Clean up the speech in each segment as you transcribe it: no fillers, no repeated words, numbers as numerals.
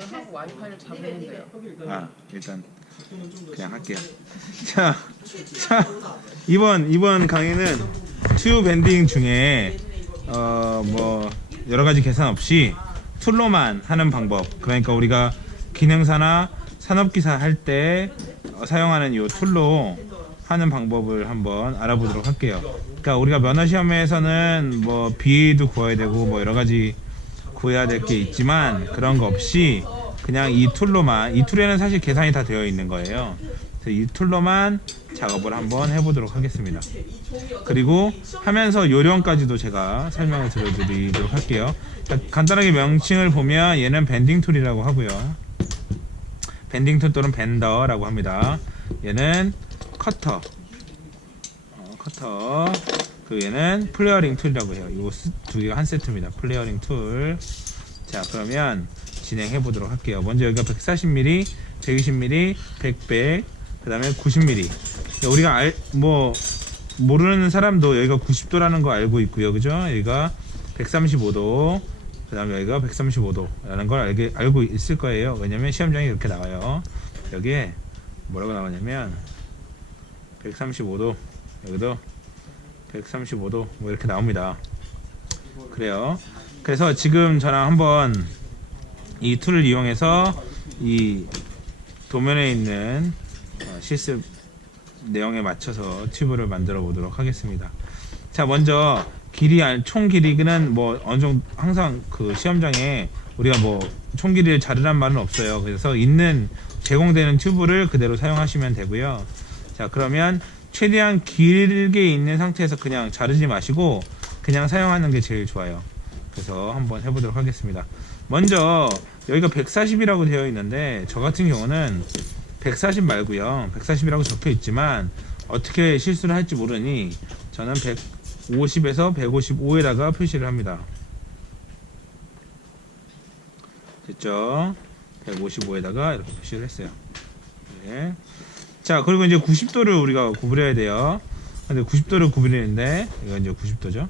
하고 와이파이를 잡으면 돼요. 일단 그냥 할게요. 자, 이번 강의는 튜브 밴딩 중에 뭐 여러 가지 계산 없이 툴로만 하는 방법. 그러니까 우리가 기능사나 산업기사 할 때 사용하는 이 툴로 하는 방법을 한번 알아보도록 할게요. 그러니까 우리가 면허 시험에서는 뭐 BA도 구해야 되고 뭐 여러 가지 구해야 될 게 있지만 그런 거 없이 그냥 이 툴로만, 이 툴에는 사실 계산이 다 되어 있는 거예요. 그래서 이 툴로만 작업을 한번 해보도록 하겠습니다. 그리고 하면서 요령까지도 제가 설명을 드리도록 할게요. 간단하게 명칭을 보면 얘는 밴딩 툴이라고 하고요. 밴딩 툴 또는 밴더라고 합니다. 얘는 커터, 그 얘는 플레어링 툴이라고 해요. 이 두 개가 한 세트입니다. 플레어링 툴. 자, 그러면 진행해 보도록 할게요. 먼저 여기가 140mm, 120mm, 100, 그 다음에 90mm. 우리가 모르는 사람도 여기가 90도라는 거 알고 있고요. 그죠? 여기가 135도, 그 다음에 여기가 135도라는 걸 알고 있을 거예요. 왜냐면 시험장에 이렇게 나와요. 여기에 뭐라고 나오냐면 135도, 여기도 135도 뭐 이렇게 나옵니다. 그래요. 그래서 지금 저랑 한번 이 툴을 이용해서 이 도면에 있는 실습 내용에 맞춰서 튜브를 만들어 보도록 하겠습니다. 자, 먼저 총 길이는 뭐 어느 정도 항상 그 시험장에 우리가 뭐 총 길이를 자르란 말은 없어요. 그래서 제공되는 튜브를 그대로 사용하시면 되고요. 자, 그러면 최대한 길게 있는 상태에서 그냥 자르지 마시고 그냥 사용하는 게 제일 좋아요. 그래서 한번 해보도록 하겠습니다. 먼저 여기가 140이라고 되어 있는데 저 같은 경우는 140 말고요, 140이라고 적혀 있지만 어떻게 실수를 할지 모르니 저는 150에서 155에다가 표시를 합니다. 됐죠? 155에다가 이렇게 표시를 했어요. 네. 자, 그리고 이제 90도를 우리가 구분해야 돼요. 근데 90도를 구분했는데 이건 이제 90도죠.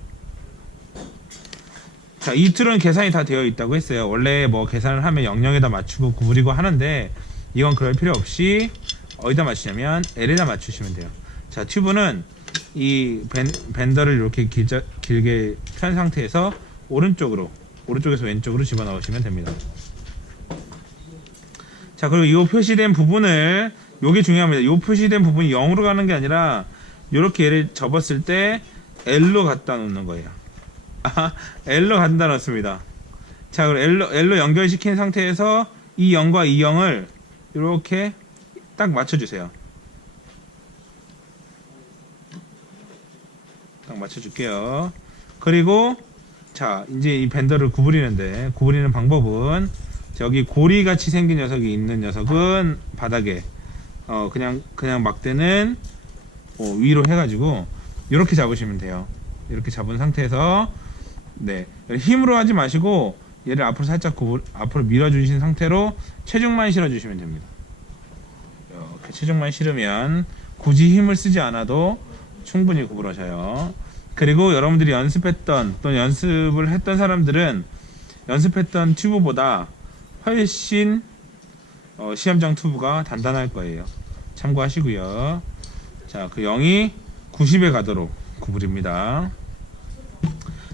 자, 이 툴은 계산이 다 되어 있다고 했어요. 원래 뭐 계산을 하면 00에다 맞추고 구부리고 하는데 이건 그럴 필요 없이 어디다 맞추냐면 L에다 맞추시면 돼요. 자, 튜브는 이 밴더를 이렇게 길게 편 상태에서 오른쪽에서 왼쪽으로 집어넣으시면 됩니다. 자, 그리고 이 표시된 부분을, 요게 중요합니다. 이 표시된 부분이 0으로 가는 게 아니라 이렇게 얘를 접었을 때 L로 갖다 놓는 거예요. L로 갖다 놓습니다. 자, 그럼 L로 연결시킨 상태에서 이 0과 이 0을 이렇게 딱 맞춰주세요. 딱 맞춰줄게요. 그리고 자, 이제 이 밴더를 구부리는 방법은 여기 고리같이 생긴 녀석이 있는 녀석은 바닥에 그냥 막대는 위로 해가지고 이렇게 잡으시면 돼요. 이렇게 잡은 상태에서 네, 힘으로 하지 마시고 얘를 앞으로 살짝 앞으로 밀어주신 상태로 체중만 실어주시면 됩니다. 이렇게 체중만 실으면 굳이 힘을 쓰지 않아도 충분히 구부러져요. 그리고 여러분들이 연습했던 또는 연습을 했던 사람들은 연습했던 튜브보다 훨씬 시험장 튜브가 단단할 거예요. 참고하시고요. 자, 그 0이 90에 가도록 구부립니다.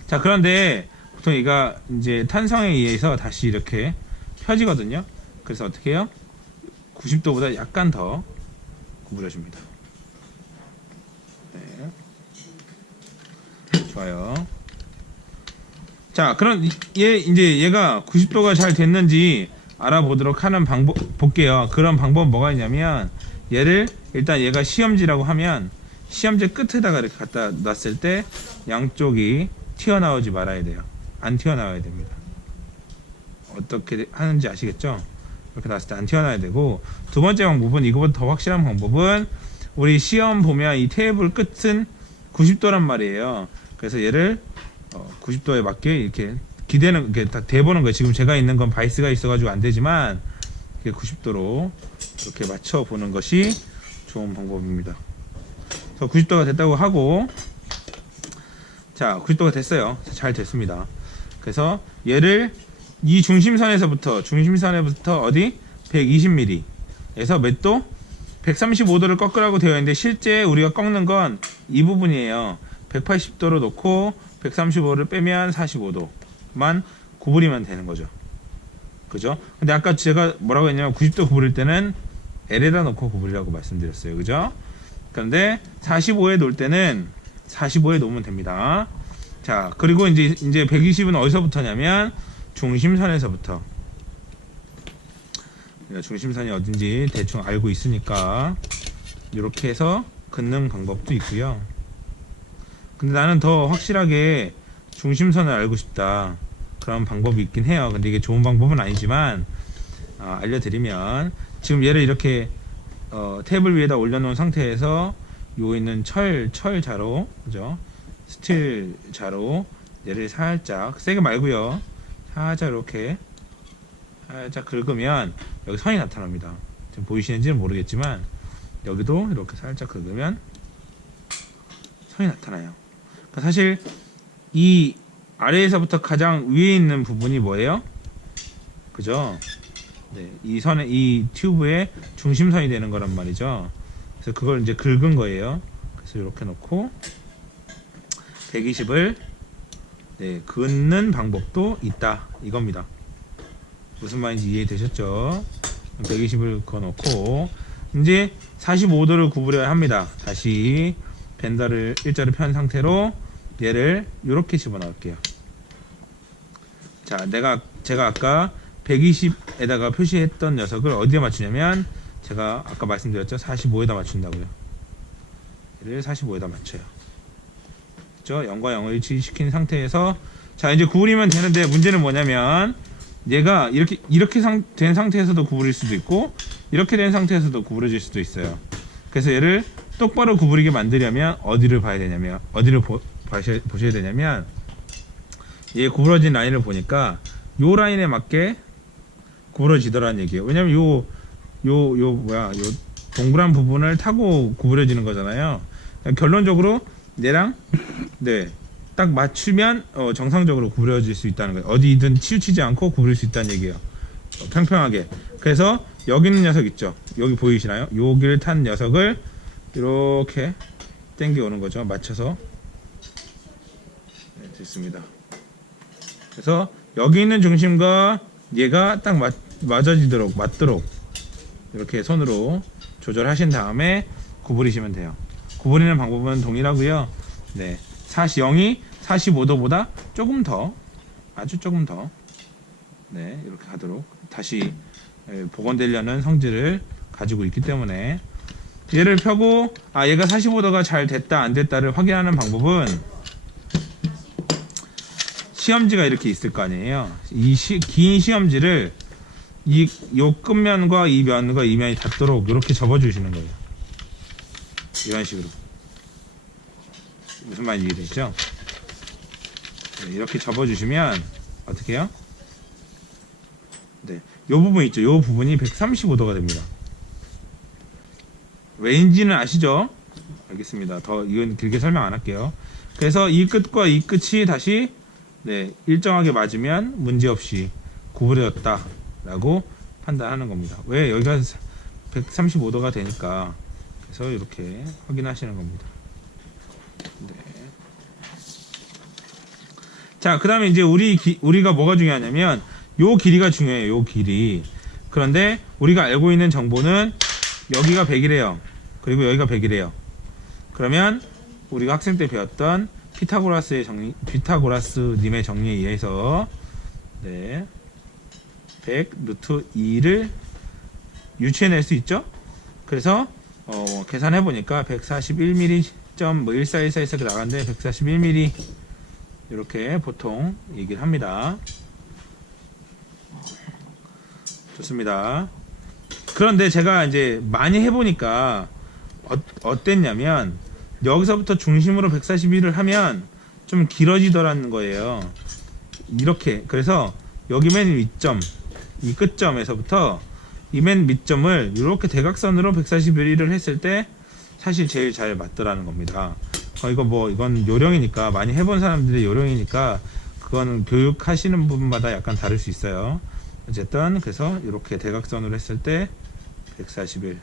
자, 그런데 보통 얘가 이제 탄성에 의해서 다시 이렇게 펴지거든요. 그래서 어떻게 해요? 90도보다 약간 더 구부려줍니다. 네. 좋아요. 자, 그럼 이제 얘가 90도가 잘 됐는지 알아보도록 하는 방법 볼게요. 그런 방법은 뭐가 있냐면 얘를 일단 얘가 시험지라고 하면 시험지 끝에다가 이렇게 갖다 놨을 때 양쪽이 튀어나오지 말아야 돼요. 안 튀어나와야 됩니다. 어떻게 하는지 아시겠죠? 이렇게 놨을 때 안 튀어나와야 되고, 두 번째 방법은 이거보다 더 확실한 방법은 우리 시험 보면 이 테이블 끝은 90도란 말이에요. 그래서 얘를 90도에 맞게 이렇게 이렇게 다 대보는 거예요. 지금 제가 있는 건 바이스가 있어가지고 안 되지만 90도로 이렇게 맞춰 보는 것이 좋은 방법입니다. 그래서 90도가 됐다고 하고, 자, 90도가 됐어요. 잘 됐습니다. 그래서 얘를 이 중심선에서부터 어디 120mm에서 몇 도? 135도를 꺾으라고 되어 있는데 실제 우리가 꺾는 건 이 부분이에요. 180도로 놓고 135를 빼면 45도만 구부리면 되는 거죠. 그죠? 근데 아까 제가 뭐라고 했냐면 90도 구부릴 때는 L에다 놓고 구부리라고 말씀드렸어요. 그죠? 그런데 45에 놓을 때는 45에 놓으면 됩니다. 자, 그리고 이제 120은 어디서부터냐면 중심선에서부터. 중심선이 어딘지 대충 알고 있으니까 이렇게 해서 긋는 방법도 있고요. 근데 나는 더 확실하게 중심선을 알고 싶다. 그런 방법이 있긴 해요. 근데 이게 좋은 방법은 아니지만 알려드리면 지금 얘를 이렇게 테이블 위에다 올려놓은 상태에서 요 있는 철 자로, 그죠? 스틸 자로 얘를 살짝 세게 말고요. 살짝 이렇게 살짝 긁으면 여기 선이 나타납니다. 지금 보이시는지는 모르겠지만 여기도 이렇게 살짝 긁으면 선이 나타나요. 그러니까 사실 이 아래에서부터 가장 위에 있는 부분이 뭐예요? 그죠? 네, 이 튜브의 중심선이 되는 거란 말이죠. 그래서 그걸 이제 긁은 거예요. 그래서 이렇게 놓고 120을 긋는 방법도 있다 이겁니다. 무슨 말인지 이해되셨죠? 120을 그어놓고 이제 45도를 구부려야 합니다. 다시 벤더를 일자로 편 상태로 얘를 이렇게 집어넣을게요. 자, 제가 아까 120에다가 표시했던 녀석을 어디에 맞추냐면 제가 아까 말씀드렸죠? 45에다 맞춘다고요. 얘를 45에다 맞춰요. 그렇죠? 0과 0을 일치시킨 상태에서 자, 이제 구부리면 되는데 문제는 뭐냐면 얘가 이렇게 된 상태에서도 구부릴 수도 있고 이렇게 된 상태에서도 구부러질 수도 있어요. 그래서 얘를 똑바로 구부리게 만들려면 어디를 봐야 되냐면 보셔야 되냐면 얘 구부러진 라인을 보니까 요 라인에 맞게 구부러지더라는 얘기예요. 왜냐면 요 동그란 부분을 타고 구부러지는 거잖아요. 결론적으로 얘랑 딱 맞추면 정상적으로 구부려질 수 있다는 거예요. 어디든 치우치지 않고 구부릴 수 있다는 얘기예요. 평평하게. 그래서 여기 있는 녀석 있죠. 여기 보이시나요? 여기를 탄 녀석을 이렇게 당겨 오는 거죠. 맞춰서. 네, 됐습니다. 그래서 여기 있는 중심과 얘가 딱 맞도록 이렇게 손으로 조절하신 다음에 구부리시면 돼요. 구부리는 방법은 동일하고요. 네, 0이 45도보다 조금 더, 아주 조금 더, 네, 이렇게 하도록 다시 복원되려는 성질을 가지고 있기 때문에 얘를 펴고 얘가 45도가 잘 됐다 안 됐다를 확인하는 방법은 시험지가 이렇게 있을 거 아니에요. 긴 시험지를 요 끝면과 이 면과 이 면이 닿도록 이렇게 접어주시는 거예요. 이런 식으로. 무슨 말인지 이해되죠? 네, 이렇게 접어주시면 어떻게 해요? 네, 요 부분 있죠. 요 부분이 135도가 됩니다. 왜인지는 아시죠? 알겠습니다. 이건 길게 설명 안 할게요. 그래서 이 끝과 이 끝이 다시 일정하게 맞으면 문제없이 구부려졌다 라고 판단하는 겁니다. 왜? 여기가 135도가 되니까. 그래서 이렇게 확인하시는 겁니다. 네. 자, 그 다음에 이제 우리가 뭐가 중요하냐면 요 길이가 중요해요. 요 길이. 그런데 우리가 알고 있는 정보는 여기가 100이래요. 그리고 여기가 100이래요. 그러면 우리가 학생 때 배웠던 피타고라스님의 정리에 의해서 100 루트 2를 유추해낼 수 있죠. 그래서 계산해 보니까 141mm.1414 이렇게 나가는데 141mm 이렇게 보통 얘기를 합니다. 좋습니다. 그런데 제가 이제 많이 해보니까 어땠냐면 여기서부터 중심으로 141을 하면 좀 길어지더라는 거예요. 이렇게. 그래서 여기 맨 윗점, 이 끝점에서부터 이 맨 밑점을 이렇게 대각선으로 141을 했을 때 사실 제일 잘 맞더라는 겁니다. 이건 요령이니까, 많이 해본 사람들의 요령이니까 그거는 교육하시는 분마다 약간 다를 수 있어요. 어쨌든 그래서 이렇게 대각선으로 했을 때 141.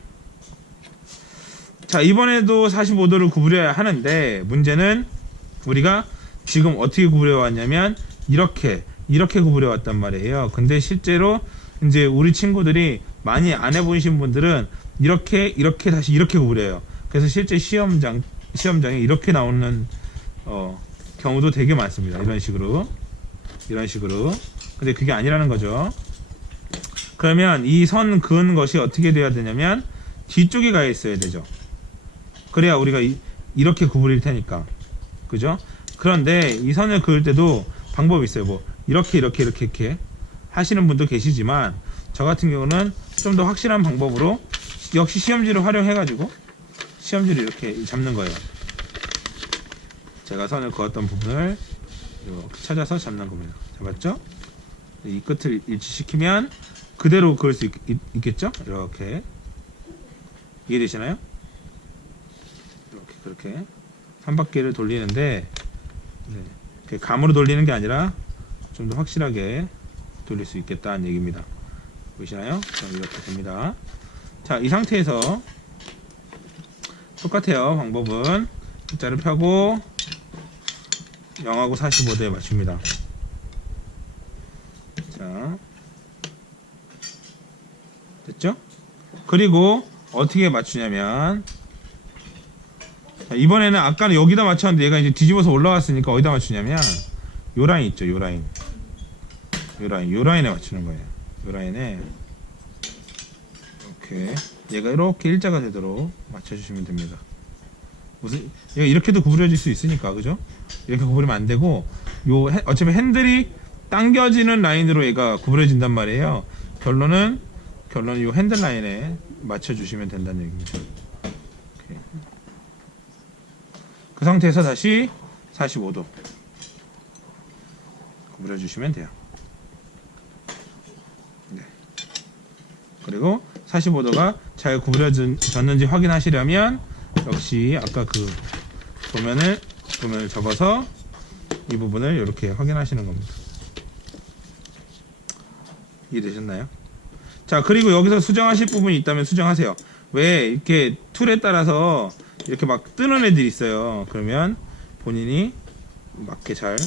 자, 이번에도 45도를 구부려야 하는데 문제는 우리가 지금 어떻게 구부려 왔냐면 이렇게 구부려 왔단 말이에요. 근데 실제로 이제 우리 친구들이 많이 안 해보신 분들은 이렇게 다시 이렇게 구부려요. 그래서 실제 시험장에 이렇게 나오는 경우도 되게 많습니다. 이런 식으로. 근데 그게 아니라는 거죠. 그러면 이 선 그은 것이 어떻게 돼야 되냐면 뒤쪽에 가 있어야 되죠. 그래야 우리가 이렇게 구부릴 테니까. 그죠? 그런데 이 선을 그을 때도 방법이 있어요. 뭐 이렇게 하시는 분도 계시지만 저 같은 경우는 좀 더 확실한 방법으로 역시 시험지를 활용해 가지고 시험지를 이렇게 잡는 거예요. 제가 선을 그었던 부분을 이렇게 찾아서 잡는 겁니다. 잡았죠? 이 끝을 일치시키면 그대로 그을 수 있겠죠? 이렇게. 이해되시나요? 이렇게 그렇게 한 바퀴를 돌리는데 감으로 돌리는 게 아니라 좀 더 확실하게 돌릴 수 있겠다는 얘기입니다. 보이시나요? 그럼 이렇게 됩니다. 자, 이 상태에서 똑같아요. 방법은 일자를 펴고 0하고 45도에 맞춥니다. 자, 됐죠? 그리고 어떻게 맞추냐면 자, 이번에는 아까는 여기다 맞췄는데 얘가 이제 뒤집어서 올라왔으니까 어디다 맞추냐면 요 라인 있죠. 요 라인에 맞추는 거예요. 요 라인에 이렇게 얘가 이렇게 일자가 되도록 맞춰주시면 됩니다. 무슨 얘가 이렇게도 구부려질 수 있으니까, 그죠? 이렇게 구부리면 안 되고 어차피 핸들이 당겨지는 라인으로 얘가 구부려진단 말이에요. 결론은 요 핸들 라인에 맞춰주시면 된다는 얘기입니다. 이렇게. 그 상태에서 다시 45도 구부려주시면 돼요. 네. 그리고 45도가 잘 구부려졌는지 확인하시려면 역시 아까 그 도면을 접어서 이 부분을 이렇게 확인하시는 겁니다. 이해되셨나요? 자, 그리고 여기서 수정하실 부분이 있다면 수정하세요. 왜 이렇게 툴에 따라서 이렇게 막 뜨는 애들이 있어요. 그러면 본인이 맞게 잘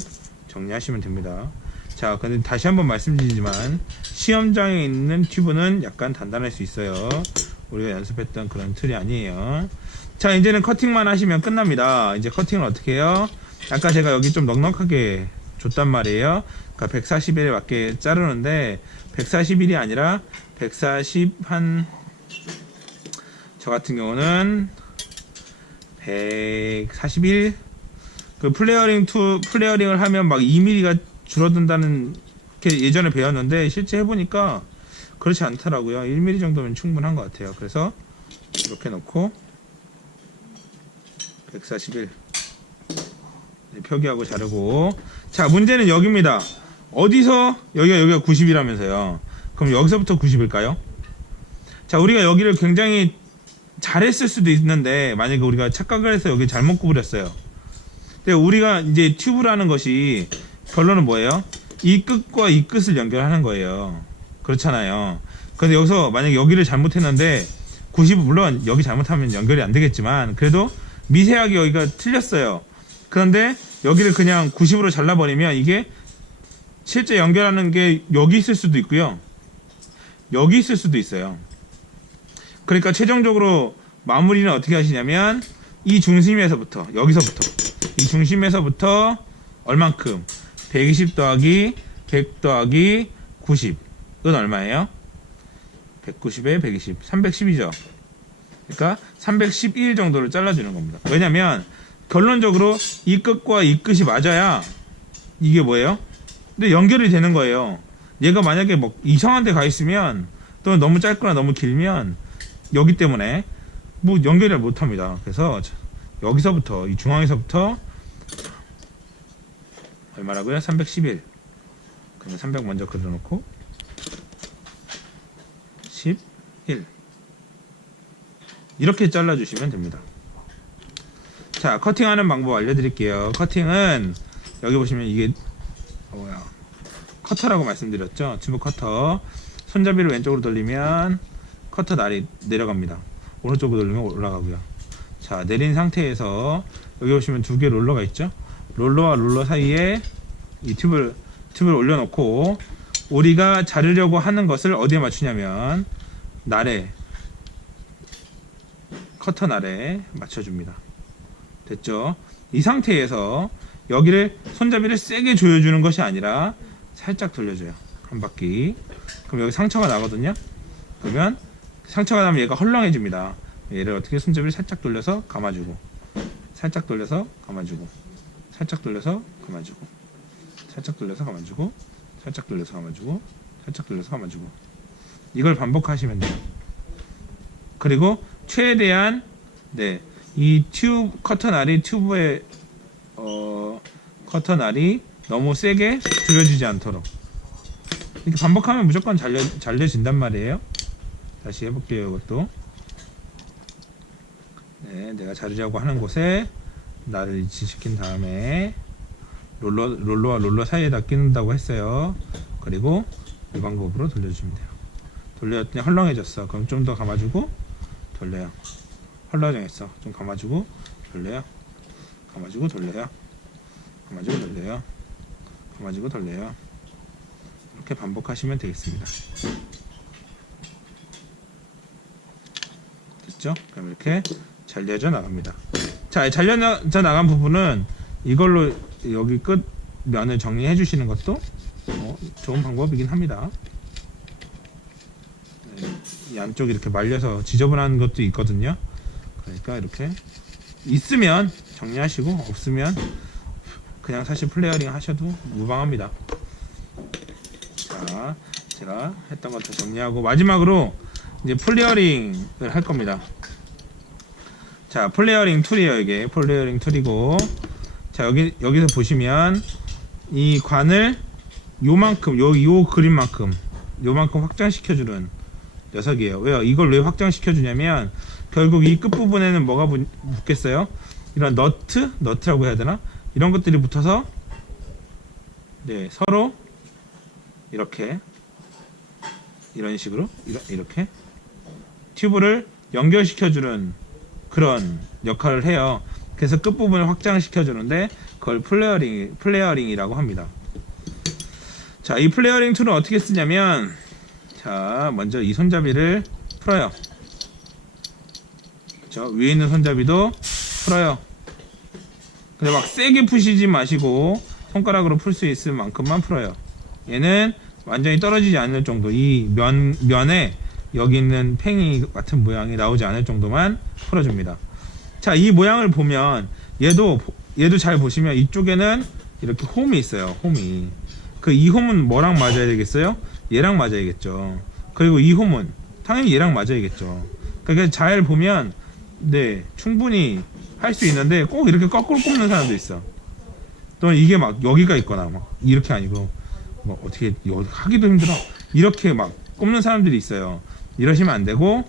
정리하시면 됩니다. 자, 근데 다시 한번 말씀드리지만 시험장에 있는 튜브는 약간 단단할 수 있어요. 우리가 연습했던 그런 툴이 아니에요. 자, 이제는 커팅만 하시면 끝납니다. 이제 커팅을 어떻게 해요? 아까 제가 여기 좀 넉넉하게 줬단 말이에요. 그러니까 141에 맞게 자르는데 141이 아니라 140 저 같은 경우는 141 그 플레어링을 하면 막 2mm가 줄어든다는 게 예전에 배웠는데 실제 해보니까 그렇지 않더라고요. 1mm 정도면 충분한 것 같아요. 그래서 이렇게 놓고 141 표기하고 자르고. 자, 문제는 여기입니다. 어디서 여기가 90이라면서요. 그럼 여기서부터 90일까요? 자, 우리가 여기를 굉장히 잘했을 수도 있는데 만약에 우리가 착각을 해서 여기 잘못 구부렸어요. 근데 우리가 이제 튜브라는 것이 결론은 뭐예요? 이 끝과 이 끝을 연결하는 거예요. 그렇잖아요. 근데 여기서 만약에 여기를 잘못했는데 90, 물론 여기 잘못하면 연결이 안 되겠지만 그래도 미세하게 여기가 틀렸어요. 그런데 여기를 그냥 90으로 잘라버리면 이게 실제 연결하는 게 여기 있을 수도 있고요. 여기 있을 수도 있어요. 그러니까 최종적으로 마무리는 어떻게 하시냐면 이 중심에서부터 이 중심에서부터 얼만큼 120 더하기 100 더하기 90은 얼마예요? 190에 120 310이죠. 그러니까 311 정도를 잘라주는 겁니다. 왜냐면 결론적으로 이 끝과 이 끝이 맞아야 이게 뭐예요? 근데 연결이 되는 거예요. 얘가 만약에 뭐 이상한 데 가 있으면 또는 너무 짧거나 너무 길면 여기 때문에 뭐 연결을 못 합니다. 그래서 여기서부터 이 중앙에서부터 얼마라고요? 311. 그러면 300 먼저 그려놓고 11 이렇게 잘라주시면 됩니다. 자, 커팅하는 방법 알려드릴게요. 커팅은 여기 보시면 이게 커터라고 말씀드렸죠. 튜브 커터. 손잡이를 왼쪽으로 돌리면 커터 날이 내려갑니다. 오른쪽으로 돌리면 올라가고요. 자, 내린 상태에서 여기 보시면 두 개 롤러가 있죠. 롤러와 롤러 사이에 이 튜브를 올려놓고 우리가 자르려고 하는 것을 어디에 맞추냐면 날에, 커터 날에 맞춰줍니다. 됐죠? 이 상태에서 여기를 손잡이를 세게 조여주는 것이 아니라 살짝 돌려줘요. 한 바퀴. 그럼 여기 상처가 나거든요. 그러면 상처가 나면 얘가 헐렁해집니다. 얘를 어떻게 손잡이를 살짝 돌려서 감아주고, 살짝 돌려서 감아주고, 살짝 돌려서 감아주고, 살짝 돌려서 감아주고, 살짝 돌려서 감아주고, 살짝 돌려서 감아주고. 이걸 반복하시면 돼요. 그리고 최대한 이 튜브 커터 날이 튜브의 커터 날이 너무 세게 조여지지 않도록 이렇게 반복하면 무조건 잘려진단 말이에요. 다시 해볼게요. 이것도 내가 자르려고 하는 곳에 날을 위치시킨 다음에 롤러와 롤러 사이에다 끼는다고 했어요. 그리고 이 방법으로 돌려주면 돼요. 돌렸더니 헐렁해졌어. 그럼 좀 더 감아주고 돌려요. 헐렁해졌어. 좀 감아주고 돌려요. 감아주고 돌려요. 감아주고 돌려요. 감아주고 돌려요. 이렇게 반복하시면 되겠습니다. 됐죠? 그럼 이렇게 잘려져 나갑니다. 자, 잘려져 나간 부분은 이걸로 여기 끝 면을 정리해 주시는 것도 좋은 방법이긴 합니다. 이 안쪽이 이렇게 말려서 지저분한 것도 있거든요. 그러니까 이렇게 있으면 정리하시고 없으면 그냥 사실 플레이어링 하셔도 무방합니다. 자, 제가 했던 것도 정리하고 마지막으로 이제 플레이어링을 할 겁니다. 자, 플레이어링 툴이에요. 이게 플레이어링 툴이고, 자, 여기서 보시면 이 관을 요만큼 요 그림만큼 요만큼 확장시켜주는 녀석이에요. 왜요? 이걸 왜 확장시켜주냐면 결국 이 끝부분에는 뭐가 붙겠어요? 이런 너트라고 해야 되나? 이런 것들이 붙어서 서로 이렇게 이런 식으로 이렇게 튜브를 연결시켜주는 그런 역할을 해요. 그래서 끝부분을 확장시켜주는데 그걸 플레이어링이라고 합니다. 자, 이 플레이어링 툴은 어떻게 쓰냐면, 자, 먼저 이 손잡이를 풀어요. 그렇죠? 위에 있는 손잡이도 풀어요. 근데 막 세게 푸시지 마시고 손가락으로 풀 수 있을 만큼만 풀어요. 얘는 완전히 떨어지지 않을 정도, 이 면에 여기 있는 팽이 같은 모양이 나오지 않을 정도만 풀어줍니다. 자, 이 모양을 보면 얘도 잘 보시면 이쪽에는 이렇게 홈이 있어요. 홈이. 이 홈은 뭐랑 맞아야 되겠어요? 얘랑 맞아야겠죠. 그리고 이 홈은 당연히 얘랑 맞아야겠죠. 그러니까 잘 보면 충분히 할 수 있는데 꼭 이렇게 거꾸로 꼽는 사람도 있어. 또는 이게 막 여기가 있거나 막 이렇게 아니고 뭐 어떻게 하기도 힘들어. 이렇게 막 꼽는 사람들이 있어요. 이러시면 안 되고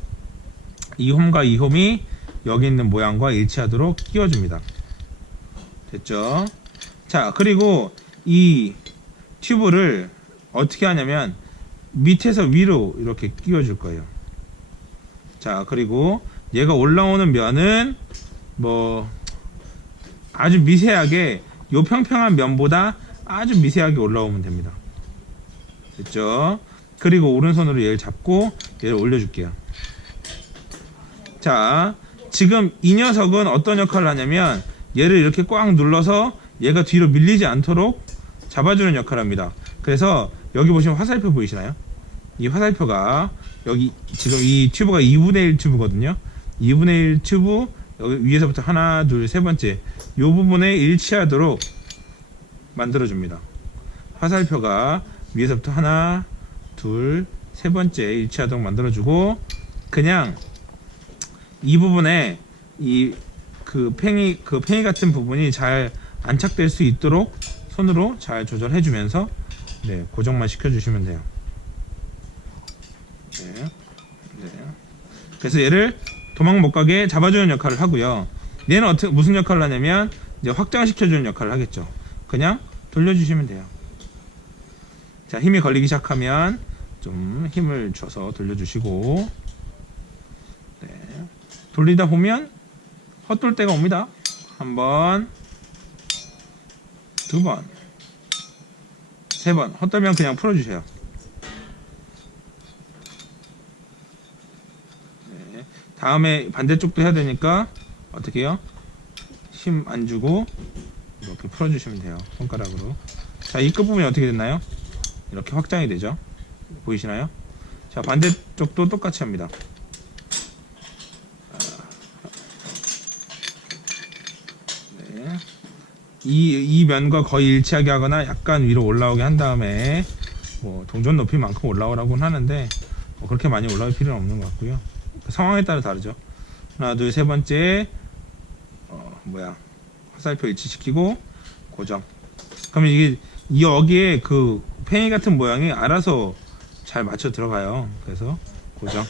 이 홈과 이 홈이 여기 있는 모양과 일치하도록 끼워줍니다. 됐죠? 자, 그리고 이 튜브를 어떻게 하냐면 밑에서 위로 이렇게 끼워줄 거예요. 자, 그리고 얘가 올라오는 면은 뭐 아주 미세하게 요 평평한 면보다 아주 미세하게 올라오면 됩니다. 됐죠? 그리고 오른손으로 얘를 잡고 얘를 올려줄게요. 자, 지금 이 녀석은 어떤 역할을 하냐면 얘를 이렇게 꽉 눌러서 얘가 뒤로 밀리지 않도록 잡아주는 역할을 합니다. 그래서 여기 보시면 화살표 보이시나요? 이 화살표가 여기 지금 이 튜브가 2분의 1 튜브거든요. 2분의 1 튜브 여기 위에서부터 하나, 둘, 세 번째 이 부분에 일치하도록 만들어줍니다. 화살표가 위에서부터 하나, 둘, 세 번째 일치하도록 만들어주고 그냥 이 부분에 그 팽이 같은 부분이 잘 안착될 수 있도록 손으로 잘 조절해주면서 고정만 시켜주시면 돼요. 그래서 얘를 도망 못 가게 잡아주는 역할을 하고요. 얘는 무슨 역할을 하냐면 이제 확장시켜주는 역할을 하겠죠. 그냥 돌려주시면 돼요. 자, 힘이 걸리기 시작하면 좀 힘을 줘서 돌려주시고, 네. 돌리다 보면 헛돌 때가 옵니다. 한 번, 두 번, 세 번. 헛돌면 그냥 풀어주세요. 네. 다음에 반대쪽도 해야 되니까 어떻게 해요? 힘 안 주고 이렇게 풀어주시면 돼요. 손가락으로. 자, 이 끝부분이 어떻게 됐나요? 이렇게 확장이 되죠. 보이시나요? 자, 반대쪽도 똑같이 합니다. 네. 이 면과 거의 일치하게 하거나 약간 위로 올라오게 한 다음에 뭐 동전 높이만큼 올라오라고는 하는데 뭐 그렇게 많이 올라올 필요는 없는 것 같고요. 상황에 따라 다르죠. 하나, 둘, 세 번째 화살표 일치시키고 고정. 그러면 이게 여기에 그 팽이 같은 모양이 알아서 잘 맞춰 들어가요. 그래서 고정.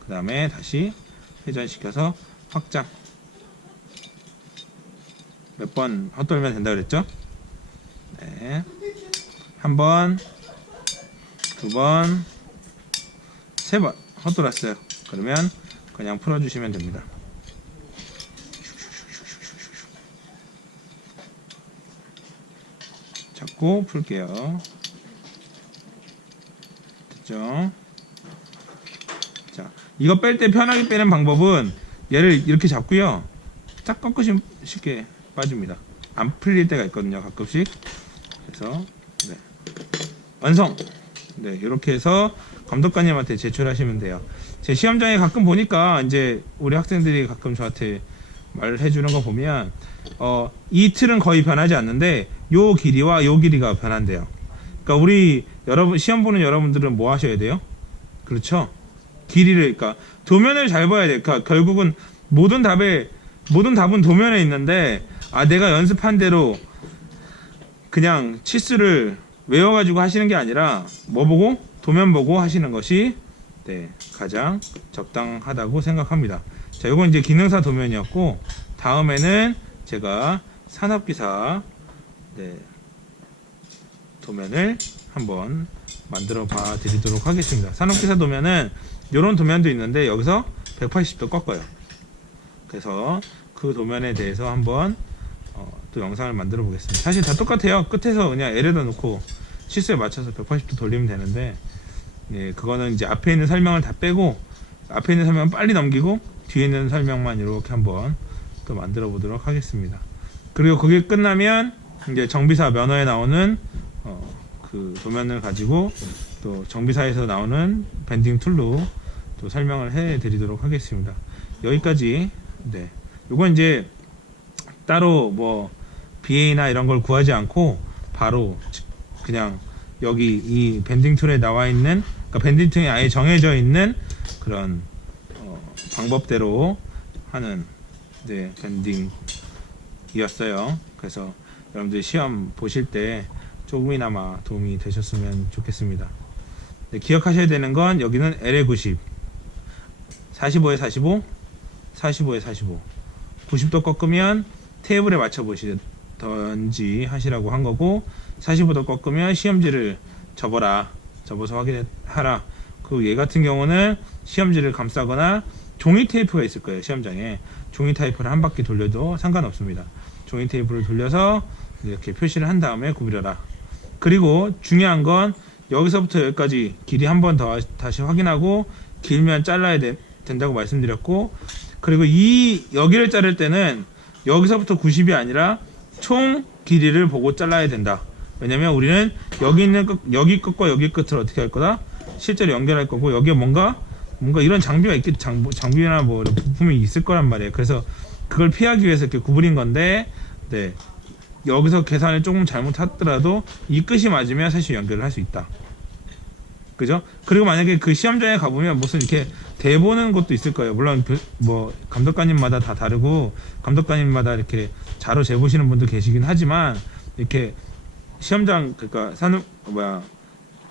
그 다음에 다시 회전시켜서 확장. 몇 번 헛돌면 된다 그랬죠? 네. 한 번, 두 번, 세 번 헛돌았어요. 그러면 그냥 풀어주시면 됩니다. 잡고 풀게요. 됐죠? 자, 이거 뺄 때 편하게 빼는 방법은 얘를 이렇게 잡고요. 딱 꺾으시면 쉽게 빠집니다. 안 풀릴 때가 있거든요, 가끔씩. 그래서 네. 완성. 네, 이렇게 해서 감독관님한테 제출하시면 돼요. 제 시험장에 가끔 보니까 이제 우리 학생들이 가끔 저한테 말을 해주는 거 보면 이 틀은 거의 변하지 않는데 요 길이와 요 길이가 변한대요. 그러니까 우리 여러분 시험 보는 여러분들은 뭐 하셔야 돼요? 그렇죠? 길이를 그러니까 도면을 잘 봐야 돼요. 그러니까 결국은 모든 답은 도면에 있는데 내가 연습한 대로 그냥 치수를 외워가지고 하시는 게 아니라 뭐 보고? 도면 보고 하시는 것이 네, 가장 적당하다고 생각합니다. 자, 요건 이제 기능사 도면이었고 다음에는 제가 산업기사 네, 도면을 한번 만들어 봐 드리도록 하겠습니다. 산업기사 도면은 이런 도면도 있는데 여기서 180도 꺾어요. 그래서 그 도면에 대해서 한번 또 영상을 만들어 보겠습니다. 사실 다 똑같아요. 끝에서 그냥 L에다 놓고 치수에 맞춰서 180도 돌리면 되는데 예, 그거는 이제 앞에 있는 설명을 다 빼고 앞에 있는 설명 빨리 넘기고 뒤에 있는 설명만 이렇게 한번 또 만들어 보도록 하겠습니다. 그리고 그게 끝나면 이제 정비사 면허에 나오는 그 도면을 가지고 또 정비사에서 나오는 밴딩 툴로 또 설명을 해 드리도록 하겠습니다. 여기까지. 네. 요건 이제 따로 뭐 BA나 이런 걸 구하지 않고 바로 그냥 여기 이 밴딩 툴에 나와 있는 그러니까 밴딩 툴이 아예 정해져 있는 그런 방법대로 하는 네, 밴딩이었어요. 그래서 여러분들 시험 보실 때 조금이나마 도움이 되셨으면 좋겠습니다. 네, 기억하셔야 되는 건 여기는 L의 90, 45에 45, 45에 45, 90도 꺾으면 테이블에 맞춰 보시던지 하시라고 한 거고 45도 꺾으면 시험지를 접어서 확인하라. 그 얘 같은 경우는 시험지를 감싸거나 종이 테이프가 있을 거예요. 시험장에 종이 테이프를 한 바퀴 돌려도 상관없습니다. 종이 테이프를 돌려서 이렇게 표시를 한 다음에 구부려라. 그리고 중요한 건 여기서부터 여기까지 길이 한 번 더 다시 확인하고 길면 잘라야 된다고 말씀드렸고 그리고 여기를 자를 때는 여기서부터 90이 아니라 총 길이를 보고 잘라야 된다. 왜냐면 우리는 여기 끝과 여기 끝을 어떻게 할 거다? 실제로 연결할 거고 여기에 뭔가 이런 장비가 있겠 장비나 뭐 이런 부품이 있을 거란 말이에요. 그래서 그걸 피하기 위해서 이렇게 구부린 건데 네. 여기서 계산을 조금 잘못하더라도 이 끝이 맞으면 사실 연결을 할 수 있다. 그죠? 그리고 만약에 그 시험장에 가보면 무슨 이렇게 대보는 것도 있을 거예요. 물론 뭐 감독관님마다 다 다르고 감독관님마다 이렇게 자로 재보시는 분도 계시긴 하지만 이렇게 시험장 그러니까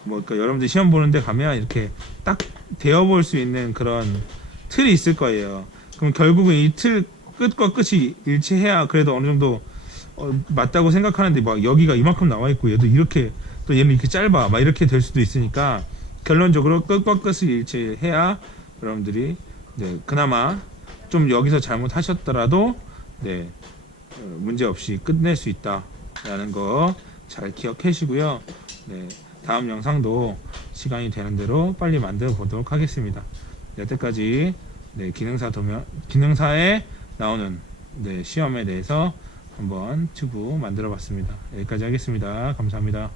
그러니까 여러분들 시험 보는데 가면 이렇게 딱 대어볼 수 있는 그런 틀이 있을 거예요. 그럼 결국은 이 틀 끝과 끝이 일치해야 그래도 어느 정도 맞다고 생각하는데 막 여기가 이만큼 나와 있고 얘도 이렇게 또 얘는 이렇게 짧아 막 이렇게 될 수도 있으니까 결론적으로 끝과 끝을 일치해야 여러분들이 네, 그나마 좀 여기서 잘못하셨더라도 네, 문제 없이 끝낼 수 있다라는 거 잘 기억하시고요. 네, 다음 영상도 시간이 되는 대로 빨리 만들어 보도록 하겠습니다. 여태까지 네, 기능사에 나오는 네, 시험에 대해서 한번 튜브 만들어 봤습니다. 여기까지 하겠습니다. 감사합니다.